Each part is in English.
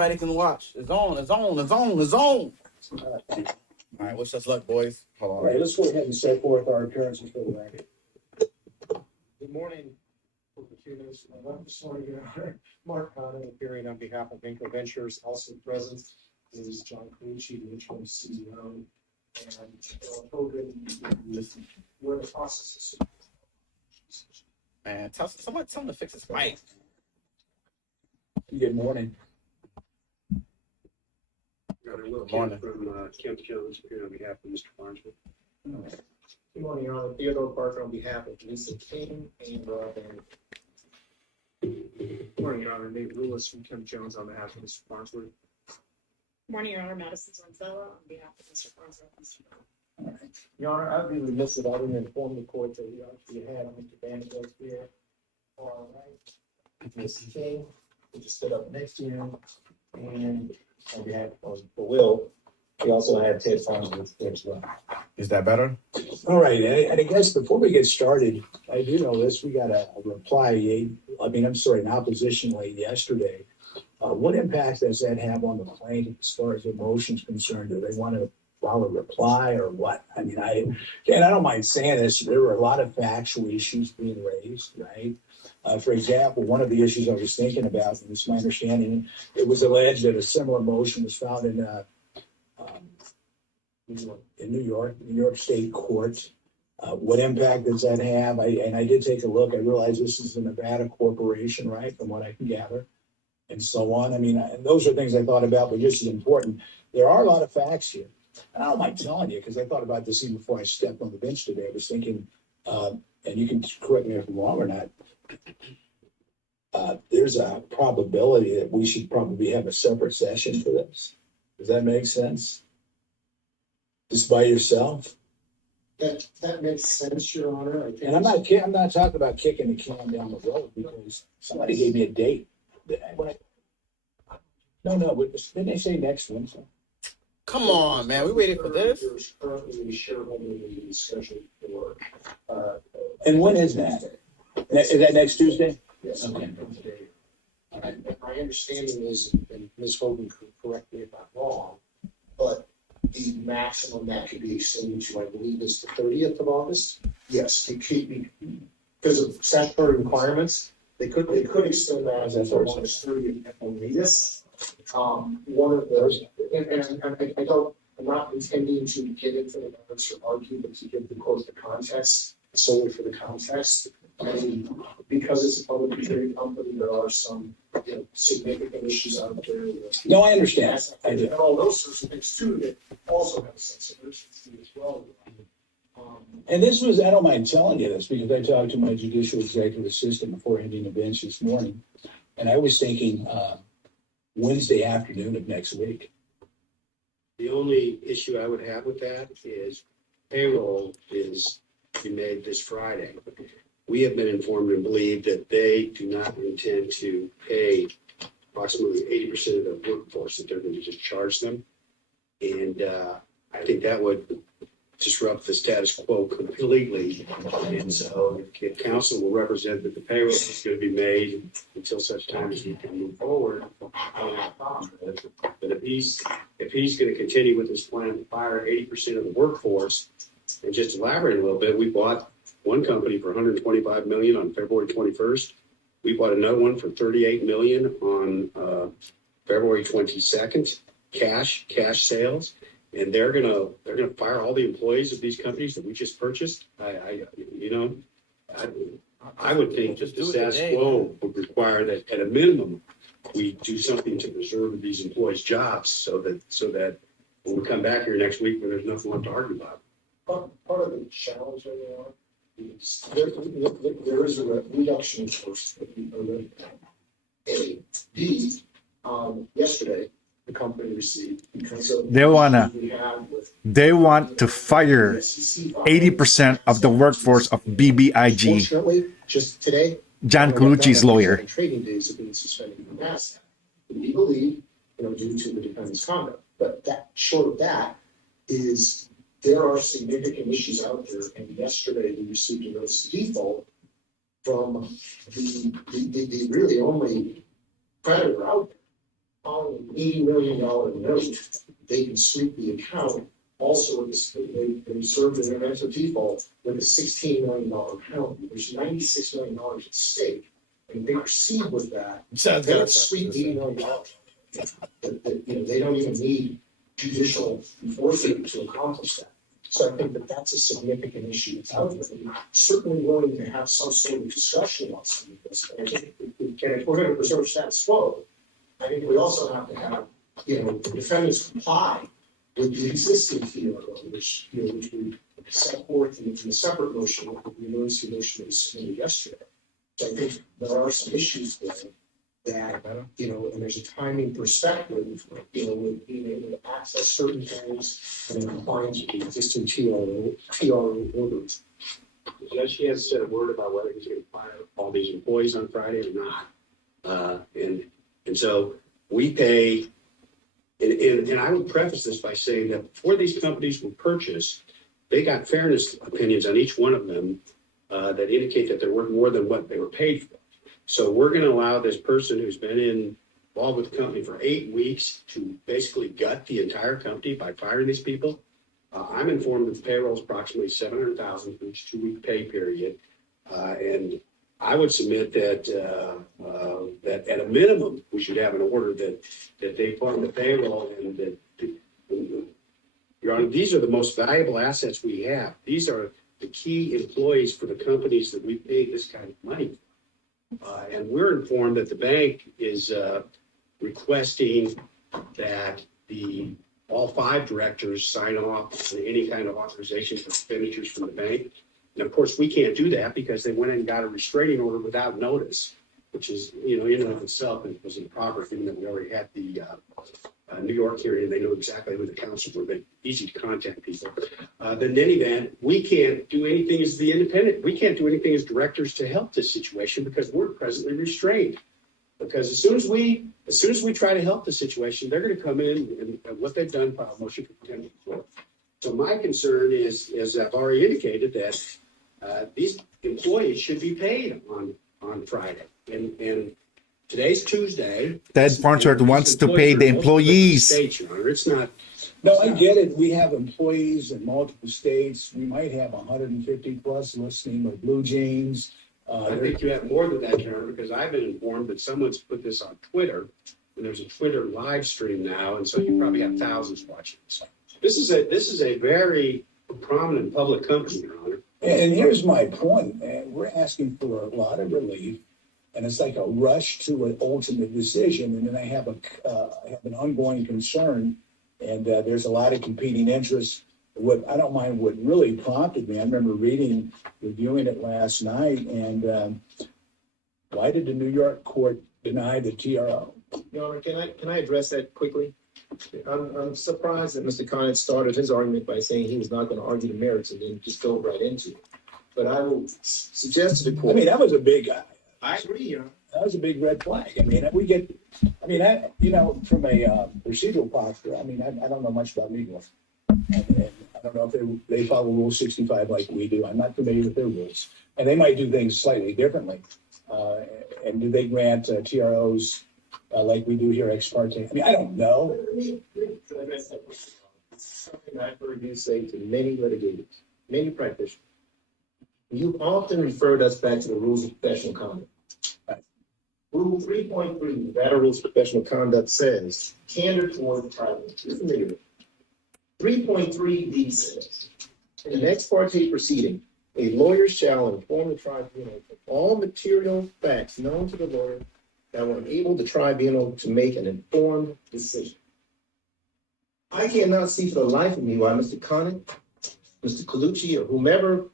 everybody can watch. It's on. It's on. It's on. It's on. All right. Wish us luck, boys. Hold on. All right, let's go ahead and set forth our appearances for the record. Good morning. Mark Connor appearing on behalf of Vinco Ventures, also present is John Colucci, the interim CEO, and Hogan, where the process is. Man, tell him to fix his mic. Good morning. Good morning. From Kemp Jones here on behalf of Mr. Farnsworth. Good morning, Your Honor. Theodore Parker on behalf of Lisa King and Rob Van. Good morning, Your Honor. Nate Lewis from Kemp Jones on behalf of Mr. Farnsworth. Good morning, Your Honor. Madison Zanzella on behalf of Mr. Farnsworth. All right. Your Honor, I'd be remiss if I didn't inform the court that we actually had Mr. Vanderbilt here. All right. Ms. King, who just stood up next to him, and on behalf of Will, we also had Ted Farnsworth there as well. Is that better? All right, and I guess before we get started, I do know this, we got a reply, an opposition late yesterday. What impact does that have on the plaintiff as far as the motion's concerned? Do they want to file a reply or what? I mean, I don't mind saying this, there were a lot of factual issues being raised, right? For example, one of the issues I was thinking about, and it's my understanding, it was alleged that a similar motion was filed in New York State Court. What impact does that have? I did take a look. I realized this is a Nevada corporation, right, from what I can gather, and so on. I mean, and those are things I thought about, but just as important, there are a lot of facts here. And I don't mind telling you, because I thought about this even before I stepped on the bench today. I was thinking, and you can correct me if I'm wrong or not, there's a probability that we should probably have a separate session for this. Does that make sense? Just by yourself? That makes sense, Your Honor. I think And I'm not talking about kicking the can down the road, because somebody gave me a date. Didn't they say next Wednesday? Come on, man. We waited for this. There's currently a shareholder meeting scheduled for. And when is that? Is that next Tuesday? Yes. Okay. All right. My understanding is, and Ms. Hogan could correct me if I'm wrong, but the maximum that could be extended to, I believe, is the 30th of August. Yes, it could be, because of statutory requirements, they could extend that as August 30th at the latest. One of those, I'm not intending to get into the merits or argue, but to give the court the context, solely for the context. And because it's a publicly traded company, there are some significant issues out there. No, I understand. I do. And all those sorts of things too that also have a sense of urgency as well. And this was, I don't mind telling you this, because I talked to my judicial executive assistant before ending the bench this morning. And I was thinking Wednesday afternoon of next week. The only issue I would have with that is payroll is to be made this Friday. We have been informed and believe that they do not intend to pay approximately 80% of their workforce, that they're going to just charge them. And I think that would disrupt the status quo completely. And so if counsel will represent that the payroll is going to be made until such time as we can move forward, but if he's going to continue with his plan to fire 80% of the workforce, and just elaborate a little bit, we bought one company for $125 million on February 21st. We bought another one for $38 million on February 22nd, cash sales. And they're gonna fire all the employees of these companies that we just purchased. I would think just the status quo would require that at a minimum we do something to preserve these employees' jobs, so that when we come back here next week, where there's nothing left to argue about. Part of the challenge is there is a reduction in force. B, yesterday, the company received because of they want to fire 80% of the workforce of BBIG. Fortunately, just today, John Colucci's lawyer. Trading days have been suspended from NASDAQ. We believe, due to the defendant's conduct. But short of that is there are significant issues out there. And yesterday we received a notice of default from the really only creditor out there. on an $80 million note, they can sweep the account. Also, they served as an answer default with a $16 million penalty. There's $96 million at stake. And they proceed with that. Sounds They good. have sweep $80 million. They don't even need judicial enforcement to accomplish that. So I think that that's a significant issue. It's out there. I'm certainly willing to have some sort of discussion on some of this. And if we're going to preserve status quo, I think we also have to have, the defendants comply with the existing TRO, which we set forth in a separate motion, the emergency motion that was submitted yesterday. So I think there are some issues there that, and there's a timing perspective, with being able to access certain things and in compliance with the existing TRO orders. Judge, he has said a word about whether he's going to fire all these employees on Friday or not. And so we pay, and I would preface this by saying that before these companies were purchased, they got fairness opinions on each one of them that indicate that they're worth more than what they were paid for. So we're going to allow this person who's been involved with the company for 8 weeks to basically gut the entire company by firing these people. I'm informed that the payroll is approximately $700,000 for each 2-week pay period, and I would submit that that at a minimum we should have an order that they fund the payroll, and that, Your Honor, these are the most valuable assets we have. These are the key employees for the companies that we pay this kind of money. And we're informed that the bank is requesting that all 5 directors sign off on any kind of authorization for expenditures from the bank. And of course, we can't do that because they went and got a restraining order without notice, which is, in and of itself, it was improper, given that we already had the New York hearing, and they know exactly who the counsel were. They're easy to contact people. But in any event, we can't do anything as the independent. We can't do anything as directors to help this situation because we're presently restrained. Because as soon as we try to help the situation, they're going to come in and what they've done, file a motion for contempt of court. So my concern is, as I've already indicated, that these employees should be paid on Friday. And today's Tuesday. Ted Farnsworth wants to pay the employees. States, Your Honor. It's not. No, I get it. We have employees in multiple states. We might have 150 plus listening with Blue Jeans. I think you have more than that, Your Honor, because I've been informed that someone's put this on Twitter, and there's a Twitter live stream now, and so you probably have thousands watching this. This is a very prominent public company, Your Honor. And here's my point, man. We're asking for a lot of relief, and it's like a rush to an ultimate decision. And then I have an ongoing concern, and there's a lot of competing interests. What I don't mind what really prompted me. I remember reviewing it last night, and why did the New York court deny the TRO? Your Honor, can I address that quickly? I'm surprised that Mr. Conant started his argument by saying he was not going to argue the merits and then just dove right into it. But I will suggest to the court. I mean, that was a big. I agree, Your Honor. That was a big red flag. I mean, from a procedural posture, I mean, I don't know much about legal. And I don't know if they follow Rule 65 like we do. I'm not familiar with their rules. And they might do things slightly differently. And do they grant TROs like we do here ex parte? I mean, I don't know. Something I've heard you say to many litigators, many practitioners. You often referred us back to the rules of professional conduct. Rule 3.3 of the Nevada Rules of Professional Conduct says, candor toward the tribunal. You're familiar with it. 3.3d says, in an ex parte proceeding, a lawyer shall inform the tribunal of all material facts known to the lawyer that will enable the tribunal to make an informed decision. I cannot see for the life of me why Mr. Conant, Mr. Colucci, or whomever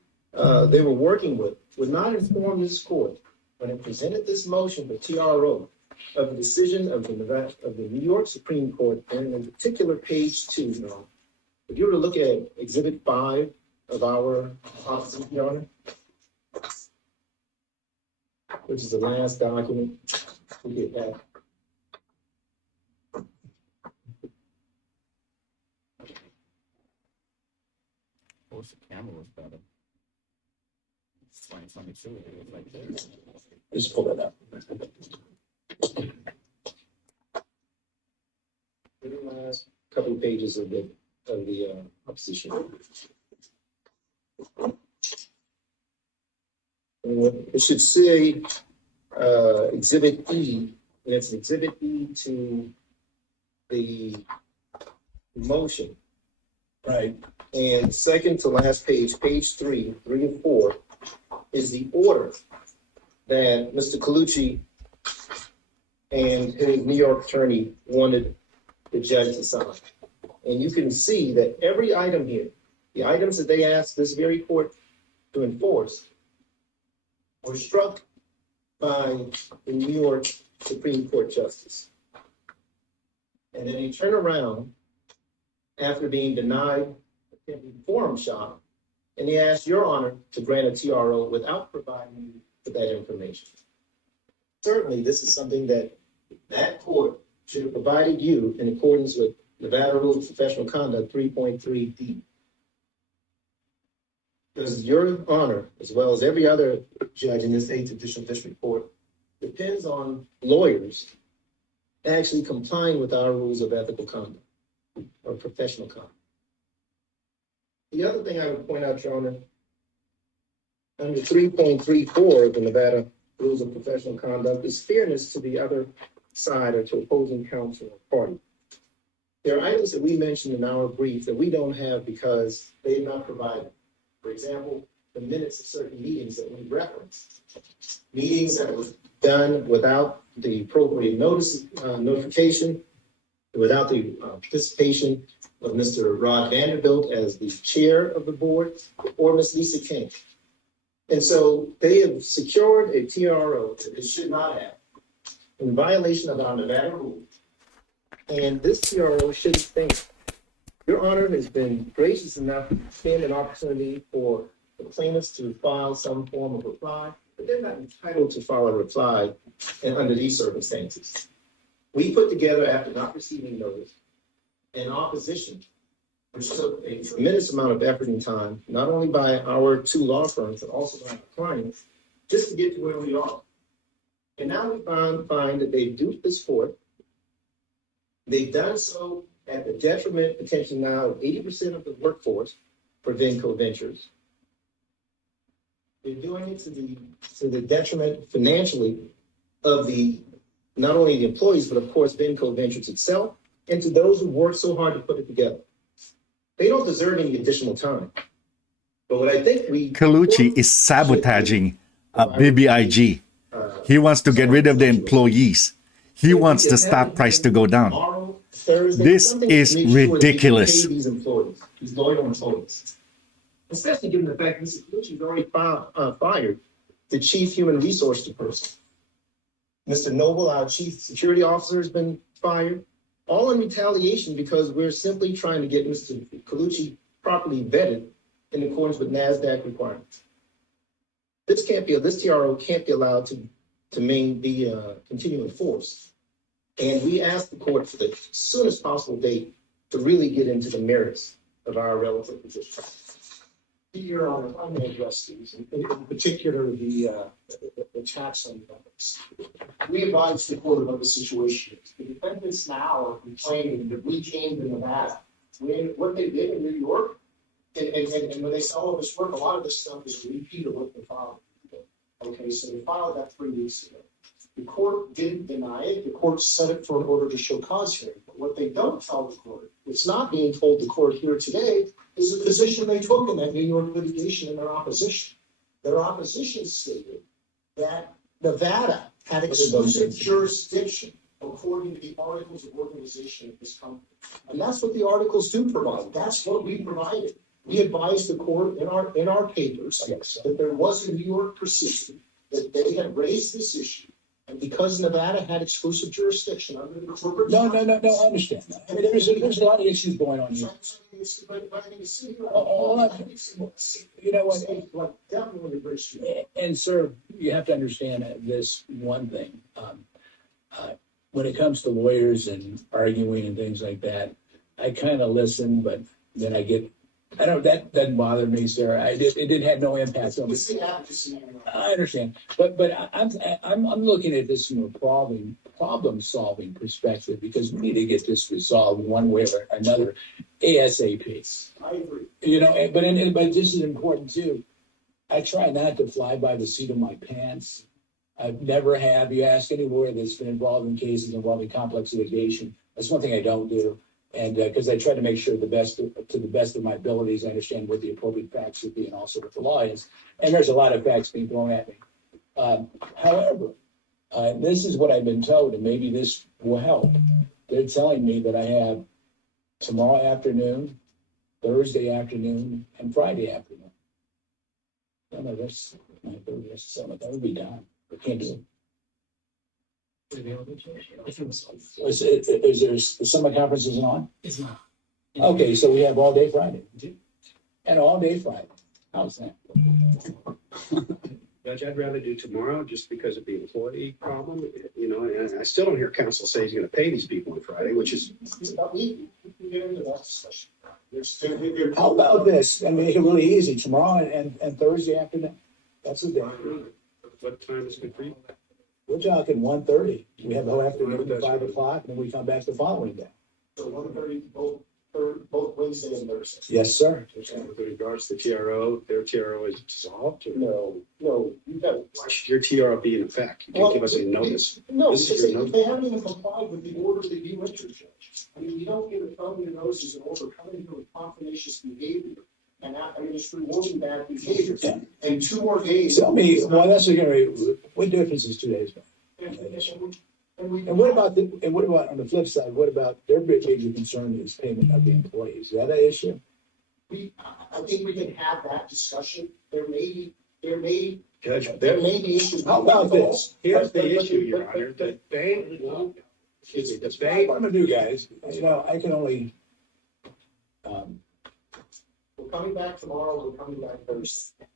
they were working with would not inform this court when it presented this motion for TRO of the decision of the New York Supreme Court, and in particular page 2. Now, if you were to look at Exhibit 5 of our office, Your Honor, which is the last document we get back. I wish the camera was better. It's funny too. It was like this. Just pull that up. very last couple of pages of the opposition. And it should say, Exhibit E, and it's Exhibit E to the motion. Right. And second to last page, page 3 and 4, is the order that Mr. Colucci and his New York attorney wanted the judge to sign. And you can see that every item here, the items that they asked this very court to enforce, were struck by the New York Supreme Court justice. And then they turn around after being denied a forum shop, and they ask your honor to grant a TRO without providing you with that information. Certainly, this is something that court should have provided you in accordance with Nevada Rules of Professional Conduct 3.3D. Because your honor, as well as every other judge in this 8th Judicial District Court, depends on lawyers actually complying with our rules of ethical conduct or professional conduct. The other thing I would point out, Your Honor, under 3.34 of the Nevada Rules of Professional Conduct is fairness to the other side or to opposing counsel or party. There are items that we mentioned in our brief that we don't have because they did not provide. For example, the minutes of certain meetings that we referenced. Meetings that were done without the appropriate notification, without the participation of Mr. Rod Vanderbilt as the chair of the board, or Ms. Lisa King. And so they have secured a TRO that it should not have in violation of our Nevada rules. And this TRO shouldn't think. Your honor has been gracious enough to extend an opportunity for the plaintiffs to file some form of reply, but they're not entitled to file a reply under these circumstances. We put together, after not receiving notice, an opposition, which took a tremendous amount of effort and time, not only by our 2 law firms, but also by our clients, just to get to where we are. And now we find that they've duped this court. They've done so at the detriment, potentially now, of 80% of the workforce for Venco Ventures. They're doing it to the detriment financially of not only the employees, but of course Venco Ventures itself, and to those who worked so hard to put it together. They don't deserve any additional time. But what I think Colucci is sabotaging BBIG. He wants to get rid of the employees. He wants the stock price to go down. This is ridiculous. These employees, these loyal employees, especially given the fact that Mr. Colucci has already fired the chief human resource person. Mr. Noble, our chief security officer, has been fired, all in retaliation because we're simply trying to get Mr. Colucci properly vetted in accordance with NASDAQ requirements. This TRO can't be allowed to continue in force. And we asked the court for the soonest possible date to really get into the merits of our relative position. Your Honor, I'm going to address these, in particular the tax on benefits. We advised the court about the situation. The defendants now are complaining that we came to Nevada. What they did in New York, and when they saw all this work, a lot of this stuff is a repeat of what they filed. Okay, so they filed that 3 weeks ago. The court didn't deny it. The court set it for an order to show cause hearing. But what they don't tell the court, it's not being told the court here today, is the position they took in that New York litigation in their opposition. Their opposition stated that Nevada had exclusive jurisdiction according to the articles of organization of this company. And that's what the articles do provide. That's what we provided. We advised the court in our papers that there was a New York proceeding, that they had raised this issue. And because Nevada had exclusive jurisdiction under the corporate. No, I understand that. I mean, there's a lot of issues going on here. You know what? And sir, you have to understand this one thing. When it comes to lawyers and arguing and things like that, I kind of listen, but then that doesn't bother me, sir. It didn't have no impact on me. I understand, but I'm looking at this from a problem-solving perspective, because we need to get this resolved one way or another ASAP. I agree. You know, but this is important too. I try not to fly by the seat of my pants. I've never have. You ask any lawyer that's been involved in cases involving complex litigation. That's one thing I don't do. And because I try to make sure to the best of my abilities, I understand what the appropriate facts would be and also what the law is. And there's a lot of facts being thrown at me. However, this is what I've been told, and maybe this will help. They're telling me that I have tomorrow afternoon, Thursday afternoon, and Friday afternoon. No, that's my Thursday, that's the 7th. That would be done. I can't do it. Is there the summer conference isn't on? It's not. Okay, so we have all day Friday. And all day Friday. How's that? Judge, I'd rather do tomorrow just because of the employee problem, you know, and I still don't hear counsel say he's gonna pay these people on Friday, which is, We can get into that discussion. How about this? I mean, make it really easy. Tomorrow and Thursday afternoon. That's the day. what time is good for you? We're talking 1:30. We have the whole afternoon at 5 o'clock, and then we come back the following day. So 1:30, both Wednesday and Thursday. Yes, sir. With regards to TRO, their TRO is dissolved, or No, you got it. why should your TRO be in effect? You can give us a notice. No, This is because your they haven't even complied with the order that you entered, Judge. I mean, you don't get a thumb in your nose as an order coming here with confirmations behavior and not, I mean, it's rewarding bad behavior. Yeah. And 2 more days. Tell me, well, that's gonna be, what difference is 2 days? And what about on the flip side, what about their major concern is payment of the employees? Is that an issue? I think we can have that discussion. There may be Judge, issues. How about this? here's the issue, Your Honor, the bank won't, excuse me, the bank, What I'm gonna do, guys, you know, I can only, We're coming back tomorrow, we're coming back Thursday.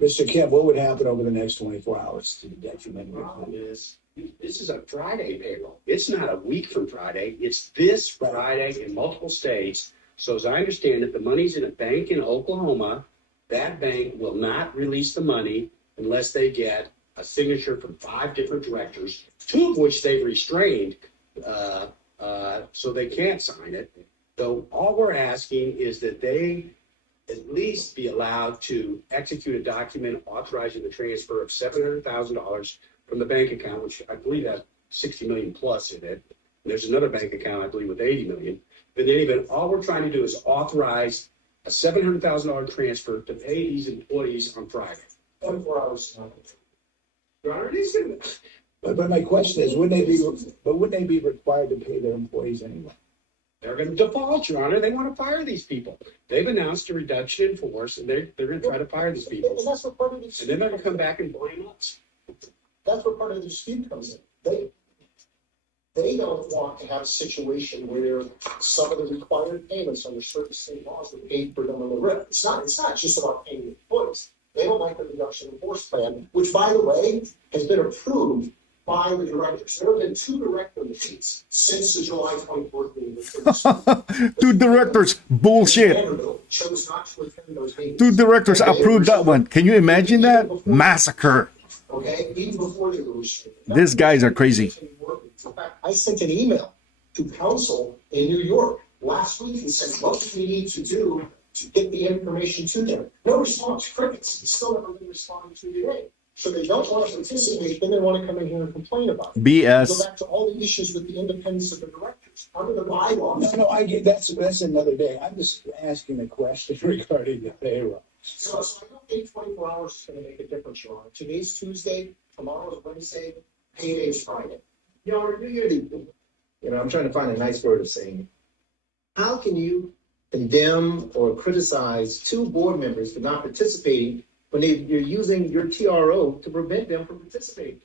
Mr. Kemp, what would happen over the next 24 hours to the detriment the of problem is, this is a Friday payroll. It's not a week from Friday. It's this Friday in multiple states. So as I understand it, the money's in a bank in Oklahoma. That bank will not release the money unless they get a signature from 5 different directors, 2 of which they've restrained, so they can't sign it. So all we're asking is that they at least be allowed to execute a document authorizing the transfer of $700,000 from the bank account, which I believe has 60 million plus in it. And there's another bank account, I believe, with 80 million. But in any event, all we're trying to do is authorize a $700,000 transfer to pay these employees on Friday. 24 hours. Your Honor, it is gonna, But my question is, wouldn't they be required to pay their employees anyway? they're gonna default, Your Honor. They want to fire these people. They've announced a reduction in force, and they're gonna try to fire these people. And that's what part of the And dispute. then they're gonna come back and blame us. That's where part of the dispute comes in. They don't want to have a situation where some of the required payments under certain state laws are paid for them on the RIF. It's not just about paying the employees. They don't like the reduction in force plan, which, by the way, has been approved by the directors. There have been 2 director meetings since the July 24th meeting. 2 directors, bullshit. Vanderbilt chose not to attend those meetings. 2 directors approved that one. Can you imagine that? Massacre. Okay, even before they were restricted. These guys are crazy. In fact, I sent an email to counsel in New York last week and said, what do we need to do to get the information to them? No response, crickets. It's still never been responded to today. So they don't want to participate, then they want to come in here and complain about it. Go BS. back to all the issues with the independence of the directors. Under the bylaws, No, I get, that's another day. I'm just asking a question regarding the payroll. so I don't think 24 hours is going to make a difference, Your Honor. Today's Tuesday, tomorrow is Wednesday, payday is Friday. Your Honor, I'm trying to find a nice word of saying it. How can you condemn or criticize 2 board members for not participating when you're using your TRO to prevent them from participating?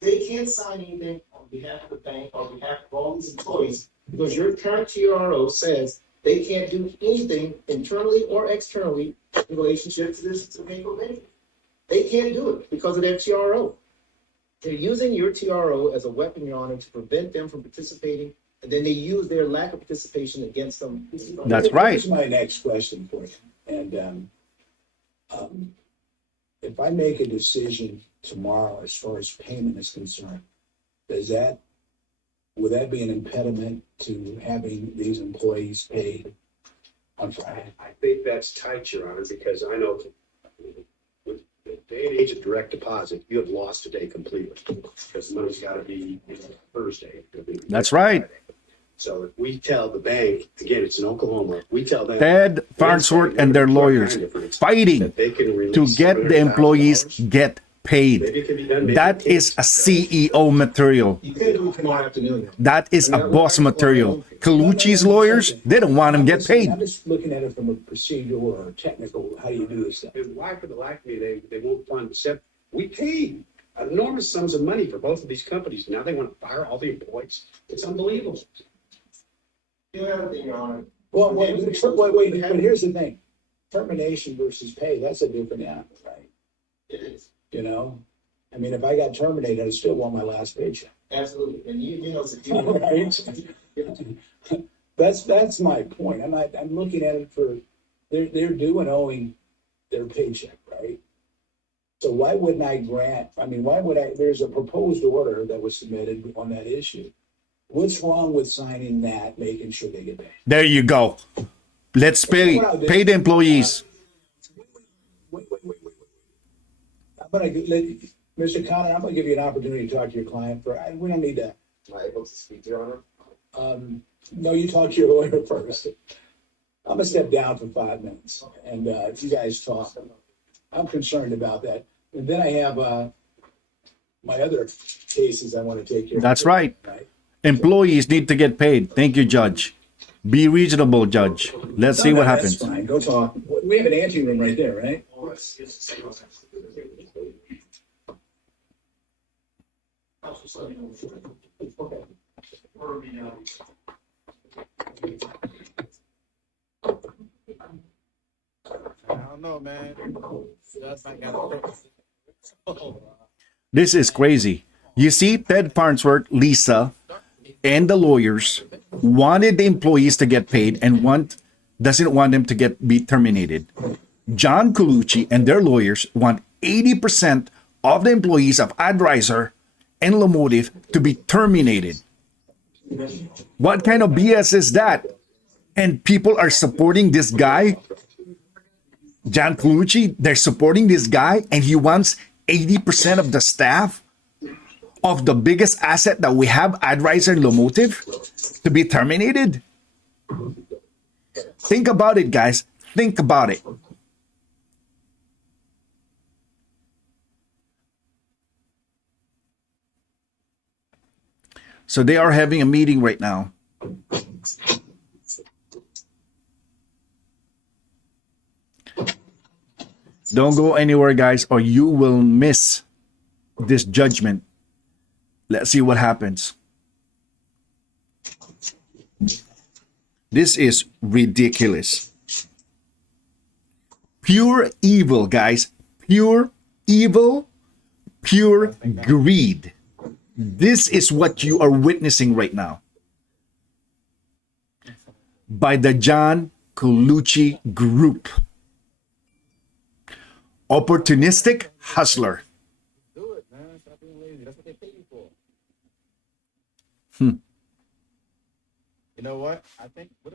They can't sign anything on behalf of the bank, on behalf of all these employees, because your current TRO says they can't do anything internally or externally in relationship to this, to payroll benefit. They can't do it because of their TRO. They're using your TRO as a weapon, Your Honor, to prevent them from participating, and then they use their lack of participation against them. That's right. Here's my next question for you. And if I make a decision tomorrow as far as payment is concerned, would that be an impediment to having these employees paid on Friday? I think that's tight, Your Honor, because I know with the day and age of direct deposit, you have lost a day completely because the money's got to be Thursday. That's right. So if we tell the bank, again, it's in Oklahoma, we tell them. Ted Farnsworth and their lawyers fighting that they can to release get the employees $700,000. get paid. Maybe it can be done. maybe That it can't. is a CEO material. You could do it tomorrow afternoon. That is a boss material. Colucci's lawyers, they don't want him to get paid. I'm just looking at it from a procedural or technical, how you do this stuff. And why, for the life of me, they won't fund, except we paid enormous sums of money for both of these companies. Now they want to fire all the employees. It's unbelievable. The other thing, Your Honor. Well, wait, but here's the thing. Termination versus pay, that's a different animal, right? It is, You know? I mean, if I got terminated, I still want my last paycheck. absolutely, and you know, it's a That's my point. I'm looking at it for, they're due and owing their paycheck, right? So why wouldn't I grant, there's a proposed order that was submitted on that issue. What's wrong with signing that, making sure they get paid? There you go. Let's pay the employees. Wait. I'm gonna, Mr. Connor, I'm gonna give you an opportunity to talk to your client we don't need to. Am I able to speak, Your Honor? No, you talk to your lawyer first. I'm gonna step down for 5 minutes and you guys talk. I'm concerned about that. And then I have my other cases I want to take care of. That's right. Employees need to get paid. Thank you, Judge. Be reasonable, Judge. Let's see what happens. That's fine. Go talk. We have an ante room right there, right? I don't know, man. Just I got This is crazy. You see, Ted Farnsworth, Lisa, and the lawyers wanted the employees to get paid and doesn't want them to be terminated. John Colucci and their lawyers want 80% of the employees of Advisor and Lomotive to be terminated. What kind of BS is that? And people are supporting this guy, John Colucci. They're supporting this guy, and he wants 80% of the staff of the biggest asset that we have, Advisor and Lomotive, to be terminated. Think about it, guys. Think about it. So they are having a meeting right now. Don't go anywhere, guys, or you will miss this judgment. Let's see what happens. This is ridiculous. Pure evil, guys. Pure evil, pure greed. This is what you are witnessing right now. By the John Colucci Group. Opportunistic hustler. do it, man. Stop being lazy. That's what they pay you for. You know what? I think. You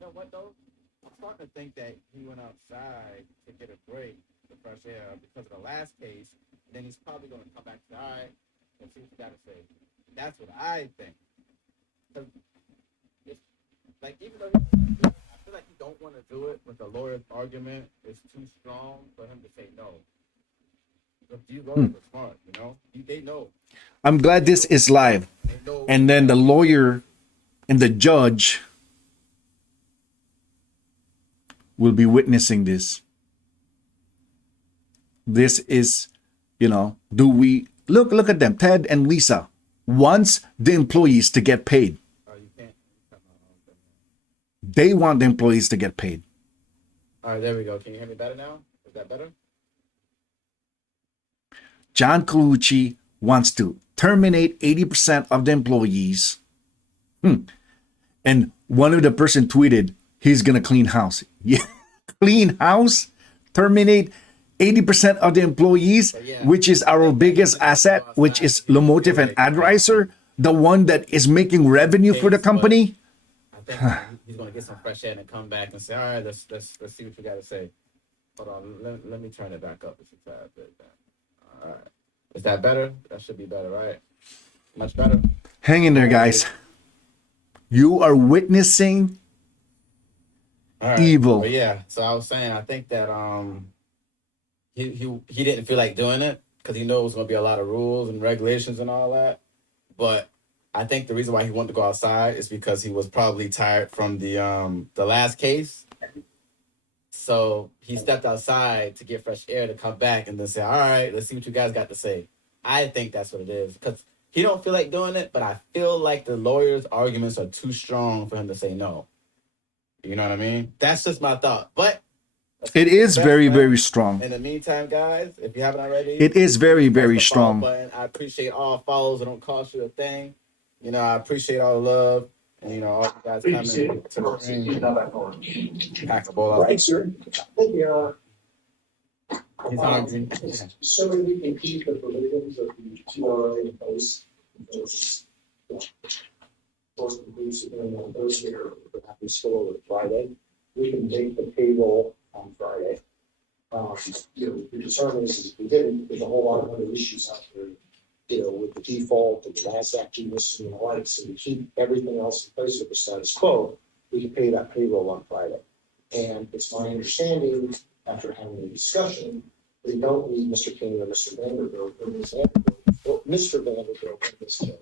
know what though? I'm starting to think that he went outside to get a break, the fresh air, because of the last case. Then he's probably going to come back to and see what you got to say. That's what I think. Because like even though I feel like you don't want to do it, but the lawyer's argument is too strong for him to say no. These lawyers are smart, you know. They know. I'm glad this is live. They know. And then the lawyer and the judge will be witnessing this. This is, do we look at them, Ted and Lisa wants the employees to get paid. You can't. They want the employees to get paid. All right, there we go. Can you hear me better now? Is that better? John Colucci wants to terminate 80% of the employees. And one of the person tweeted, he's going to clean house. Yeah, clean house, terminate 80% of the employees, which is our biggest asset, which is Lomotive and Adriser, the one that is making revenue for the company. I think he's gonna get some fresh air and come back and say, all right, let's see what you got to say. Hold on, let me turn it back up. It's a tad bit. All right, is that better? That should be better, right? Much better. Hang in there, guys. You are witnessing All right. evil. But yeah, so I was saying, I think that he didn't feel like doing it because he knows gonna be a lot of rules and regulations and all that. But I think the reason why he wanted to go outside is because he was probably tired from the last case. So he stepped outside to get fresh air to come back and then say, all right, let's see what you guys got to say. I think that's what it is because he don't feel like doing it, but I feel like the lawyer's arguments are too strong for him to say no. You know what I mean? That's just my thought. But It is very, very strong. in the meantime, guys, if you haven't already, It is very, press very the follow strong. button. I appreciate all follows. It don't cost you a thing. You know, I appreciate all the love. And, you know, all you guys coming to the stream. Pack a ball All out. right, sir. He's hungry. So that we can keep the provisions of the TRA in place. Force the police and those here that happen still over Friday. We can make the payroll on Friday. You know, the concern is if we didn't, there's a whole lot of other issues out there. You know, with the default and the last action listing and the like, so we keep everything else in place with the status quo. We can pay that payroll on Friday. And it's my understanding, after having a discussion, they don't need Mr. King or Mr. Vanderbilt or Ms. Vanderbilt, or Mr. Vanderbilt in this case.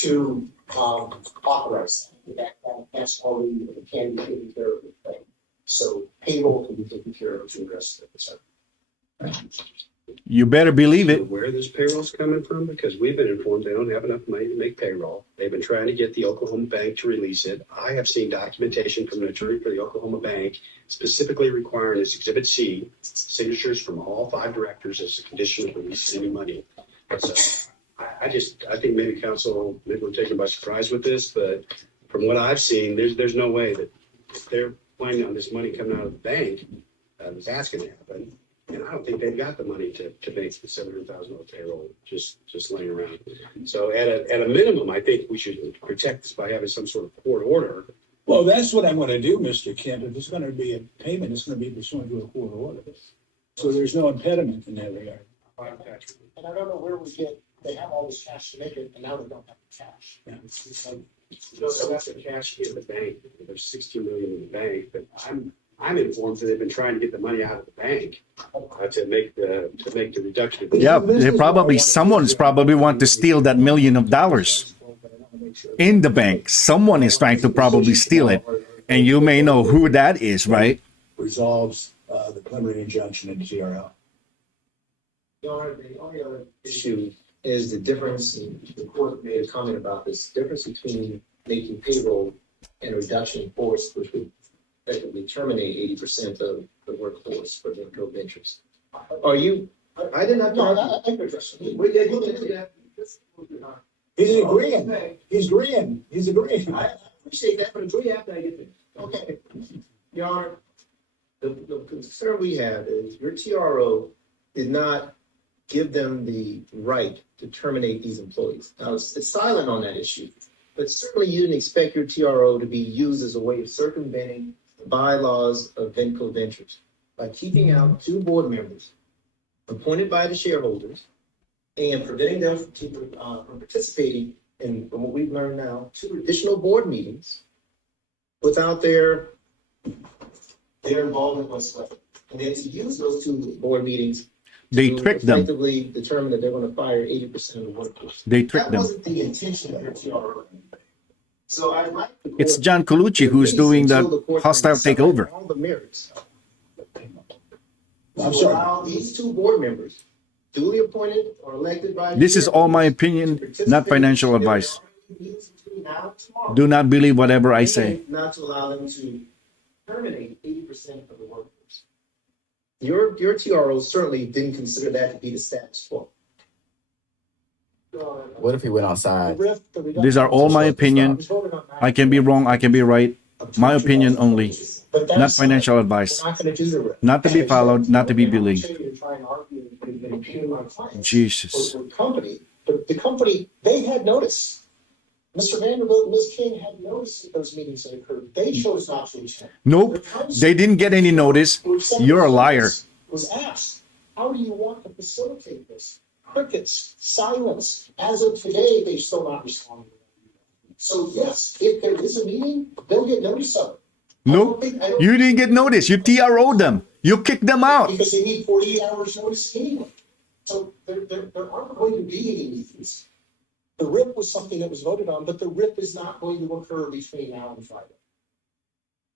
To authorize that. That's already can be taken care of. So payroll can be taken care of to the rest of it. You better believe it. Where this payroll's coming from, because we've been informed they don't have enough money to make payroll. They've been trying to get the Oklahoma Bank to release it. I have seen documentation from an attorney for the Oklahoma Bank specifically requiring this Exhibit C, signatures from all 5 directors as a condition of releasing any money. So I think maybe council, maybe we're taken by surprise with this, but from what I've seen, there's no way that if they're planning on this money coming out of the bank, that's going to happen. And I don't think they've got the money to make the $700,000 payroll just laying around. So at a minimum, I think we should protect this by having some sort of court order. Well, that's what I'm gonna do, Mr. Kent. If it's gonna be a payment, it's gonna be pursuant to a court order. So there's no impediment in that regard. And I don't know where we get, they have all this cash to make it, and now they don't have the cash. Yeah. It's like, So that's the cash in the bank. There's 16 million in the bank, but I'm informed that they've been trying to get the money out of the bank to make the reduction. Yeah, someone's probably want to steal that $1 million in the bank. Someone is trying to probably steal it. And you may know who that is, right? Resolves the preliminary injunction in TRL. The only other issue is the difference, and the court made a comment about this, difference between making payroll and a reduction in force, which would effectively terminate 80% of the workforce for the co-ventures. Are you, I did not know. I think we're addressing. We did look into that. He's agreeing. He's agreeing. He's agreeing. I appreciate that, but agree after I get there. Okay. Your Honor, the concern we have is your TRO did not give them the right to terminate these employees. Now, it's silent on that issue, but certainly you didn't expect your TRO to be used as a way of circumventing the bylaws of Venco Ventures by keeping out 2 board members appointed by the shareholders and preventing them from participating in, from what we've learned now, 2 additional board meetings without their involvement whatsoever. And then to use those 2 board meetings They to tricked them. effectively determine that they're going to fire 80% of the workforce. They tricked That them. wasn't the intention of your TRO. So I'd like the court It's John Colucci to who's wait doing until the court hostile can decide takeover. All the merits. I'm To sorry. allow these 2 board members, duly appointed or elected by. the This is all my shareholders, opinion, to participate not financial in their advice. meetings between now and tomorrow. Do not believe whatever I say. And not to allow them to terminate 80% of the workforce. Your TRO certainly didn't consider that to be the status quo. What if he went outside? These are all my opinion. I can be wrong, I can be right. My opinion only. But not that's financial we're advice. not gonna do the RIF. Not to be followed, not to be believed. To try and argue and impugn my clients. Jesus. For the company, but the company, they had notice. Mr. Vanderbilt and Ms. King had notice that those meetings had occurred. They chose not to attend. Nope, they didn't get any notice. You're a liar. Was asked, how do you want to facilitate this? Crickets, silence. As of today, they've still not responded. So yes, if there is a meeting, they'll get notice of it. Nope, you didn't get notice. You TRO'd them. You kicked them out. Because they need 48 hours notice anyway. So there aren't going to be any meetings. The RIP was something that was voted on, but the RIP is not going to occur between now and Friday.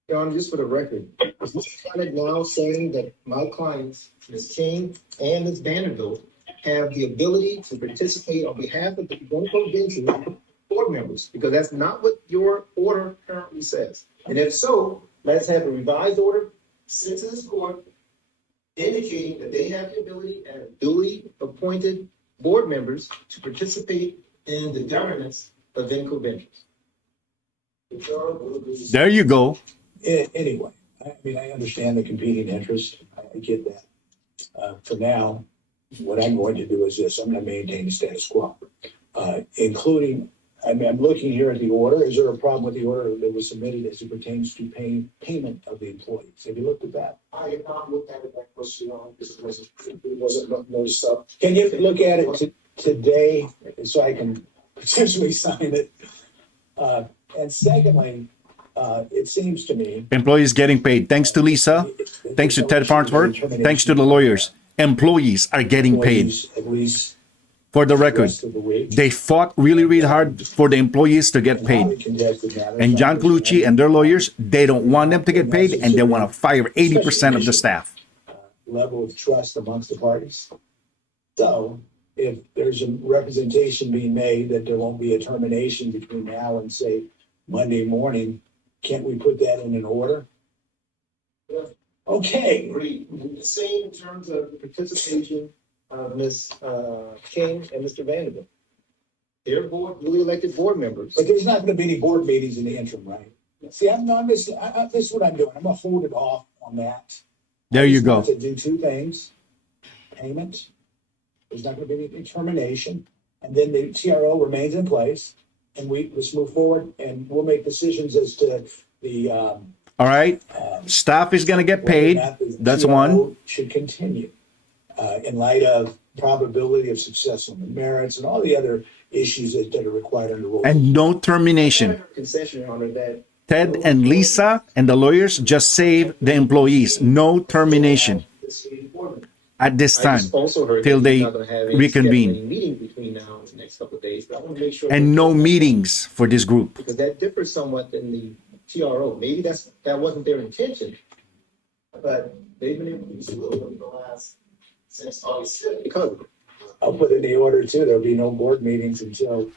Your Honor, just for the record, is Mr. Connick now saying that my clients, Ms. King and Ms. Vanderbilt, have the ability to participate on behalf of the Glencoe Benton board members? Because that's not what your order currently says. And if so, let's have a revised order sent to this court indicating that they have the ability as duly appointed board members to participate in the governance of Glencoe Benton. There you go. Anyway, I mean, I understand the competing interest. I get that. For now, what I'm going to do is this, I'm going to maintain the status quo, including, I mean, I'm looking here at the order. Is there a problem with the order that was submitted as it pertains to payment of the employees? Have you looked at that? I have not looked at it that closely, Your Honor, because it wasn't noticed up. Can you look at it today so I can potentially sign it? And secondly, it seems to me. Employees getting paid. Thanks to Lisa. Thanks to Ted Farnsworth. Thanks to the lawyers. Employees are getting paid. At least For the record, rest of the week. they fought really hard for the employees to get paid. And John Colucci and their lawyers, they don't want them to get paid, and they want to fire 80% of the staff. Level of trust amongst the parties. So if there's a representation being made that there won't be a termination between now and say Monday morning, can't we put that in an order? Okay. Agreed. The same in terms of the participation of Ms. King and Mr. Vanderbilt. They're board, newly elected board members. But there's not gonna be any board meetings in the interim, right? See, this is what I'm doing. I'm gonna hold it off on that. There you go. To do two things, payment, there's not gonna be any termination, and then the TRO remains in place, and let's move forward, and we'll make decisions as to the, All right? Staff is going to get paid. whether or not the That's TRO one. should continue, in light of probability of success on the merits and all the other issues that are required under rules. And no termination. Concession, Your Honor, that Ted and Lisa and the lawyers just save the employees. No termination this meeting board member. at this I time. just also heard till that they he's not gonna have any reconvene. scheduling meeting between now and the next couple of days, but I want to make sure. And no meetings for this group. Because that differs somewhat in the TRO. Maybe that wasn't their intention. But they've been able to do a little bit in the last, since August 5th. Because I'll put in the order too, there'll be no board meetings until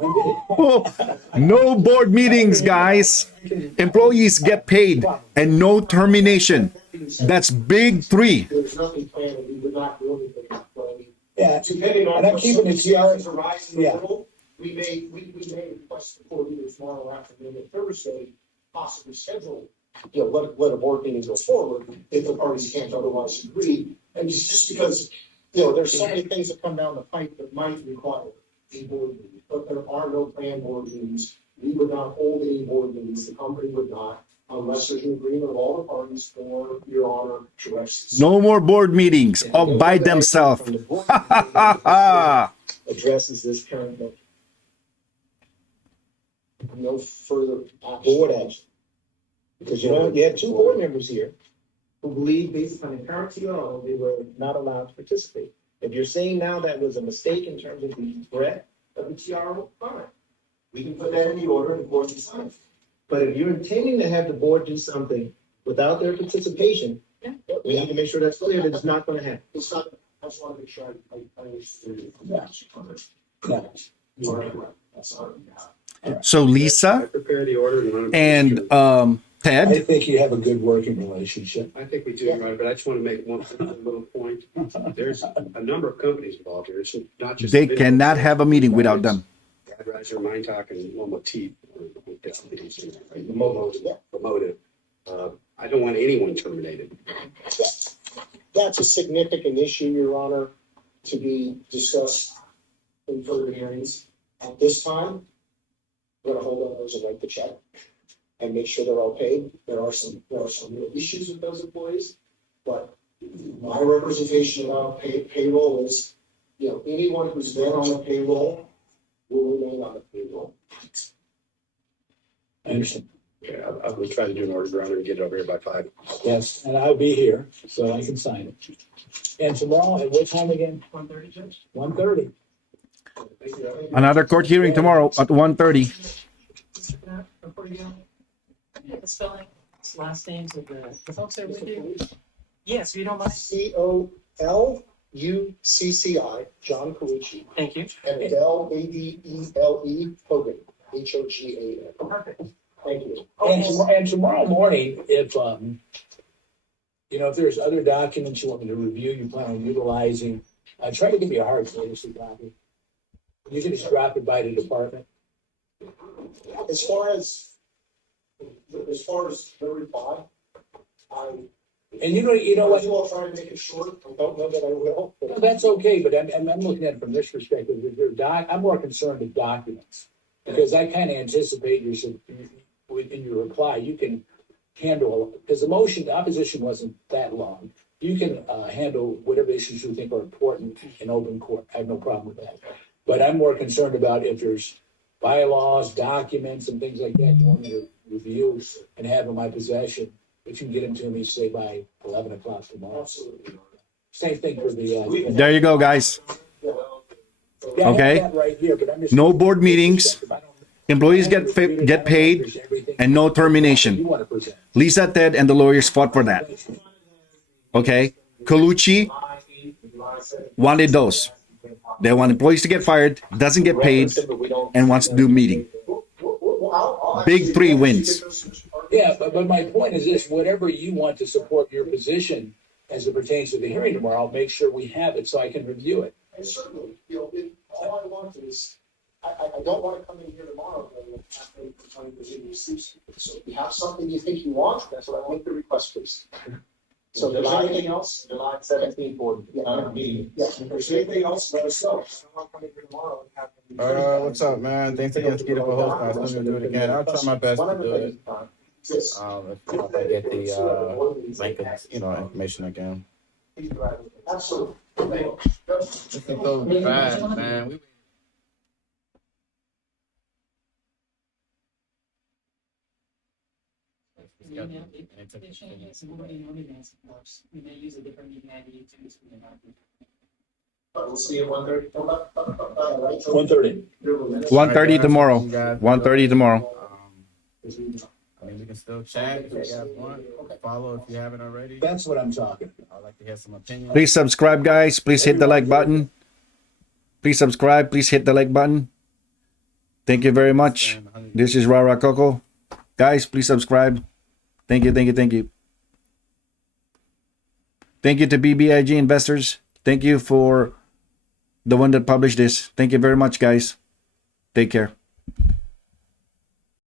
Monday. No board meetings, guys. Employees get paid and no termination. That's big three. There's nothing planned, and we would not do anything. Yeah, Depending on. and I'm keeping it TRO. Arise in the world, we may request the court either tomorrow afternoon or Thursday, possibly schedule, let a board meeting go forward if the parties can't otherwise agree. And it's just because, there's so many things that come down the pipe that might require a board meeting, but there are no planned board meetings. We would not hold any board meetings, the company would not, unless there's an agreement of all the parties for Your Honor to exercise. No more board meetings all by themselves. addresses this current motion. No further Board action. Because you had two board members here who believe based on the current TRO, they were not allowed to participate. If you're saying now that was a mistake in terms of the threat of the TRO, fine. We can put that in the order and of course it's signed. But if you're intending to have the board do something without their participation, we need to make sure that's clear that it's not gonna happen. It's not, I just want to make sure I understood it. Yeah. You are correct. That's all. So I Lisa prepare the order and want to. and I Ted, think you have a good working relationship. I think we do, right, but I just want to make one little point. There's a number of companies involved here. It's not just. they cannot have a meeting without them. Advisor, Mind Talk, and one with T. The Motive. I don't want anyone terminated. That's a significant issue, Your Honor, to be discussed in further hearings. At this time, we're gonna hold on those and write the check and make sure they're all paid. There are some real issues with those employees, but my representation about payroll is, anyone who's been on the payroll will remain on the payroll. I understand. Okay, I will try to do an order around and get it over here by 5. Yes, and I'll be here, so I can sign it. And tomorrow, at what time again? 1:30, Judge? 1:30. Another court hearing tomorrow at 1:30. Before you go, yeah, the spelling, last names of the folks that are with you. Yes, if you don't mind. COLUCCI, John Calucci, Thank you. and Adele, ADELE, Hogan, HOGAN. Perfect. Thank you. And tomorrow morning, if, if there's other documents you want me to review, you plan on utilizing, try to give me a hard courtesy copy. You can just drop it by the department. As far as the reply, And you know what? I'll try to make it short. I don't know that I will. No, that's okay, but I'm looking at it from this perspective. I'm more concerned with documents. Because I kind of anticipate in your reply, you can handle, because the opposition wasn't that long. You can handle whatever issues you think are important in open court. I have no problem with that. But I'm more concerned about if there's bylaws, documents, and things like that you want me to review and have in my possession. If you can get them to me, say by 11 o'clock tomorrow. Absolutely. Same thing for the. There you go, guys. Yeah, I have Okay. that right here, but I'm just- No board meetings. Employees get paid and no termination. You want to present. Lisa, Ted, and the lawyers fought for that. Okay. Colucci wanted those. They want employees to get fired, doesn't get paid, and wants to do meeting. Big 3 wins. Yeah, but my point is this, whatever you want to support your position as it pertains to the hearing tomorrow, I'll make sure we have it so I can review it. And certainly, all I want is, I don't want to come in here tomorrow and after telling you sleep. So if you have something you think you want, that's what I want the request, please. So if there's anything else, July 17th board meeting. Yeah, if there's anything else, let us know. I don't want to come in here tomorrow and have. What's up, man? Thanks again, Skeeter, for hosting. I'm still gonna do it again. I'll try my best to do it. If I get the link of, information again. Absolutely. This is so fast, man. We may use a different meeting ID to this meeting. We'll see you at 1:30. 1:30. 1:30 tomorrow. 1:30 tomorrow. We can still chat if you guys want. Follow if you haven't already. That's what I'm talking about. I'd like to hear some opinions. Please subscribe, guys. Please hit the like button. Please subscribe. Please hit the like button. Thank you very much. This is Rara Coco. Guys, please subscribe. Thank you, thank you, thank you. Thank you to BBIG investors. Thank you for the one that published this. Thank you very much, guys. Take care.